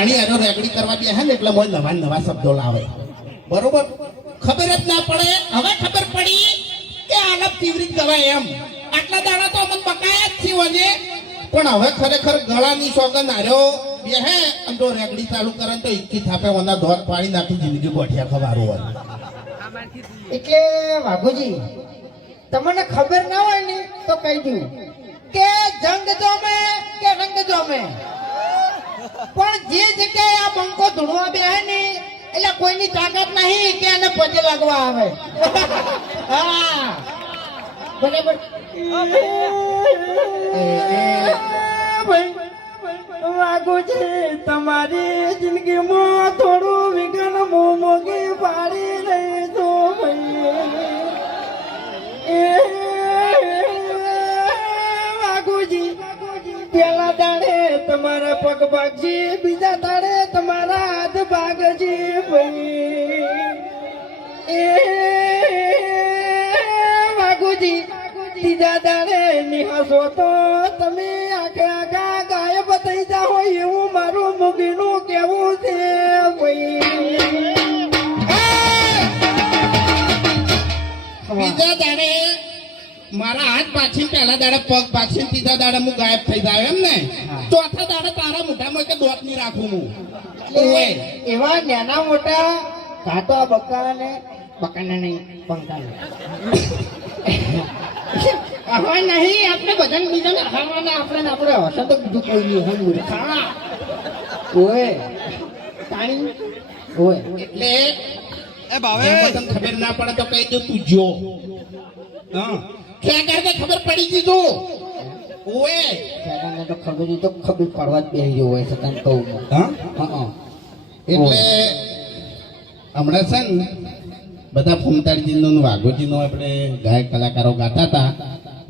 આનો રેકડી કરવા દે હે ને એટલે મોય નવા નવા શબ્દો લાવે બરોબર ખબર જ ના પડે હવે ખબર પડી કે આલપ તીવ્રિત ગવાય એમ આટલા દાડા તો અમને બકાયા જ છે વજે પણ હવે ખરેખર ગળાની સોગંદ આર્યો બે હે અને તો રેકડી ચાલુ કરે તો 21 થાપે ઓના ધોર પાડી નાખી જિંદગી ગોઠિયા ખવારો હોય એટલે વાઘુજી તમને ખબર ના હોય ને તો કહી દઉં કે જંગ જોમે કે રંગ જોમે પણ જે જગ્યાએ આ બંકો ધૂણવા બેહે ને એટલે કોઈની તાકાત નહીં કે એને પજે લાગવા આવે હા બરાબર વાઘુજી તમારી જિંદગીમાં થોડું વિઘ્ન મોમોગી પાડી રહી તો વાઘુજી પેલા દાડે તમારા પગ ભાગજી બીજા દાડે તમારા હાથ ભાગજી ભાઈ વાઘુજી ત્રીજા દાડે નિહાસો તો તમે આખે આખા ગાયબ થઈ જાઓ એવું મારું મુગીનું કેવું છે બીજા દાડે મારા હાથ પાછી પહેલા દાડે પગ પાછી ત્રીજા દાડે હું ગાયબ થઈ જાય એમ ને ચોથા દાડે તારા મોઢામાં કે દોત નહીં રાખું હું એવા નાના મોટા કાતો આ બકાને નહીં પંકાને હવે નહીં આપણે બધાને બીજાને ખાવાના આપણે હશે તો બીજું કોઈ નહીં હોય મૂર્ખા ઓય પાણી ઓય એટલે એ ભાવે તને ખબર ના પડે તો કહી દઉં તું જો હા ક્યાં કાંઈ ખબર પડી ગઈ તું ઓએ ખેડાને તો ખબર પડવા જ બેહી હોય છે તને કહું હા હા એટલે હમણાં છે ને બધા ફૂમતાળજીનો વાઘોજીનો આપણે ગાયક કલાકારો ગાતા હતા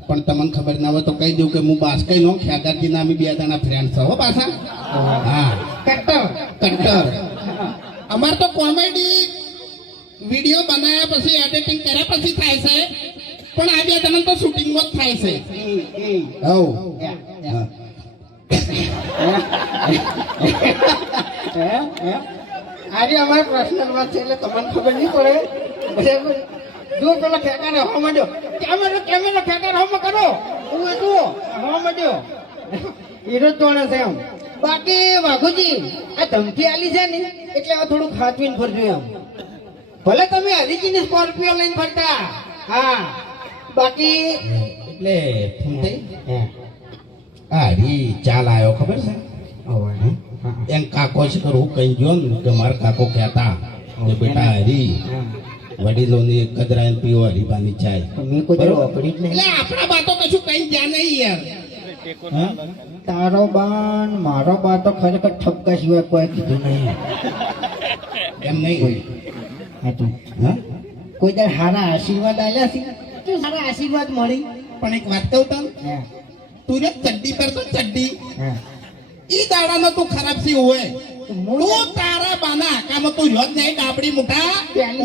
પણ તમને ખબર ના હોય તો કહી દઉં કે હું બાસ્કઈ નો ખ્યાગારજીના અમે બે જણા ફ્રેન્ડ છો હો પાછા હા કટ્ટર અમાર તો કોમેડી વિડીયો બનાવ્યા પછી એડિટિંગ કર્યા પછી થાય છે પણ આ બે જણા તો શૂટિંગમાં જ થાય છે આજે અમારે પર્સનલ વાત છે એટલે તમને ખબર નહીં પડે બરાબર જો પેલા ખેકાર હવા માંડ્યો કેમેરો ખેકાર હવામાં કરો હું એટલું હવા માંડ્યો હીરો તોડે છે એમ બાકી વાઘુજી આ ધમકી આલી છે ને એટલે હવે થોડું ખાતવીને ફરજો એમ ભલે તમે હરીજીની સ્કોર્પિયો લઈને ફરતા હા બાકી એટલે હરી ચાલ આવ્યો ખબર છે એમ કાકો છે કરું કઈ ગયો ને કે મારા કાકો કહેતા કે બેટા હરી વડીલોની કદરાયન પીવો હરીબાની ચાય એટલે આપણા બાતો કશું કઈ જ્યાં નહીં યાર તારો બાન મારો બા તો ખરેખર ઠપકા સિવાય કોઈ કીધું નહીં એમ નહીં કોઈ દર સારા આશીર્વાદ આલ્યા છે તો સારા આશીર્વાદ મળી પણ એક વાત કહું તને તું રે ચડ્ડી પર તો ચડ્ડી ઈ દાડાનો તું ખરાબ સી હોય તું તારા બાના આકામાં તું રોજ નહીં ડાબડી મુઠા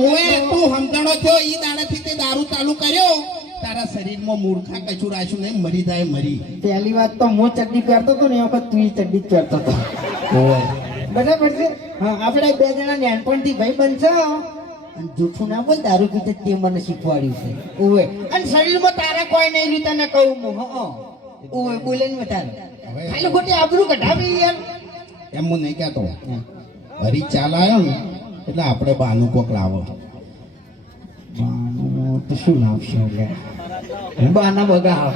ઓએ તું સમજણો થયો ઈ દાડાથી તે દારૂ ચાલુ કર્યો તારા શરીરમાં મૂર્ખા કશું રાખ્યું નહીં મરી જાય મરી પહેલી વાત તો હું ચડ્ડી પહેરતો હતો ને એ વખત તું ચડ્ડી જ પહેરતો હતો બરાબર છે હા આપણે બે જણા નાનપણથી ભાઈ બનશો અને જૂઠું ના બોલ દારૂ પીતે તે મને શીખવાડ્યું છે ઓવે અને શરીરમાં તારા કોઈ નહીં રીત ને કહું હું હા ઓવે બોલે ને તારે ખાલી ખોટી આબરૂ કઢાવી યાર એમ હું નહીં કહેતો હરી ચાલ આવ્યો ને એટલે આપણે બાનું કોક લાવો બાનું તો શું લાવશે બાના બગાવ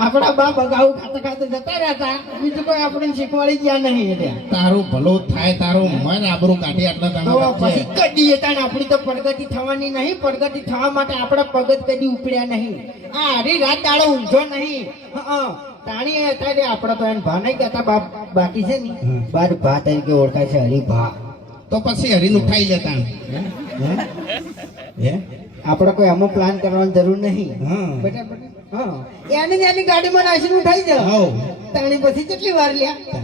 આપણા બા બગાવું ખાતા ખાતા જતા રહેતા બીજું કોઈ આપણે શીખવાડી ગયા નહીં એટલે તારું ભલો થાય તારું મન આબરૂ કાઢી આટલા પછી કદી તાણ આપણી તો પ્રગતિ થવાની નહીં પ્રગતિ થવા માટે આપણા પગત કદી ઉપડ્યા નહીં આ હરી રાત દાડો ઊંઝો નહીં તાણી અત્યારે આપણે તો એને ભા નહીં કહેતા બાપ બાકી છે ને બાર ભા તરીકે ઓળખાય છે હરી ભા તો પછી હરીને ઉઠાઈ જતા આપણે કોઈ અમુક પ્લાન કરવાની જરૂર નહીં બરાબર હા એની ગાડીમાં નાસીને ઉઠાઈ જાવ તાણી પછી કેટલી વાર લ્યા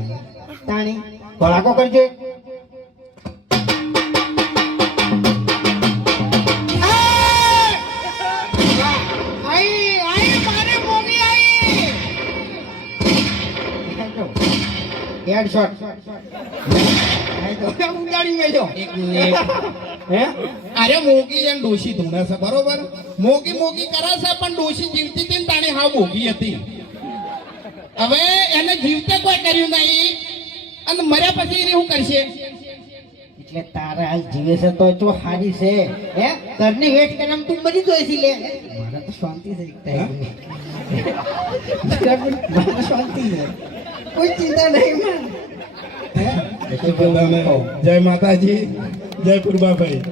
તાણી ભડાકો કરજો આઈ મારે મોગી આઈ હેડશોટ ઉડાડી મેજો એક મિનિટ હે અરે મોગી એમ ડોશી ધૂણે છે બરોબર મોગી કરે છે પણ ડોશી જીવતી હતી ને તાણી હાવ મોગી હતી હવે એને જીવતે કોઈ કર્યું નહીં અને મર્યા પછી એને શું કરશે એટલે તારે હાલ જીવે છે તો જો હારી છે હે ઘરની વેટ કરમ તું મરી જોઈ છી લે મારા તો શાંતિ છે એક મારા શાંતિ છે કોઈ ચિંતા નહીં man જય માતાજી જય પૂર્વાભાઈ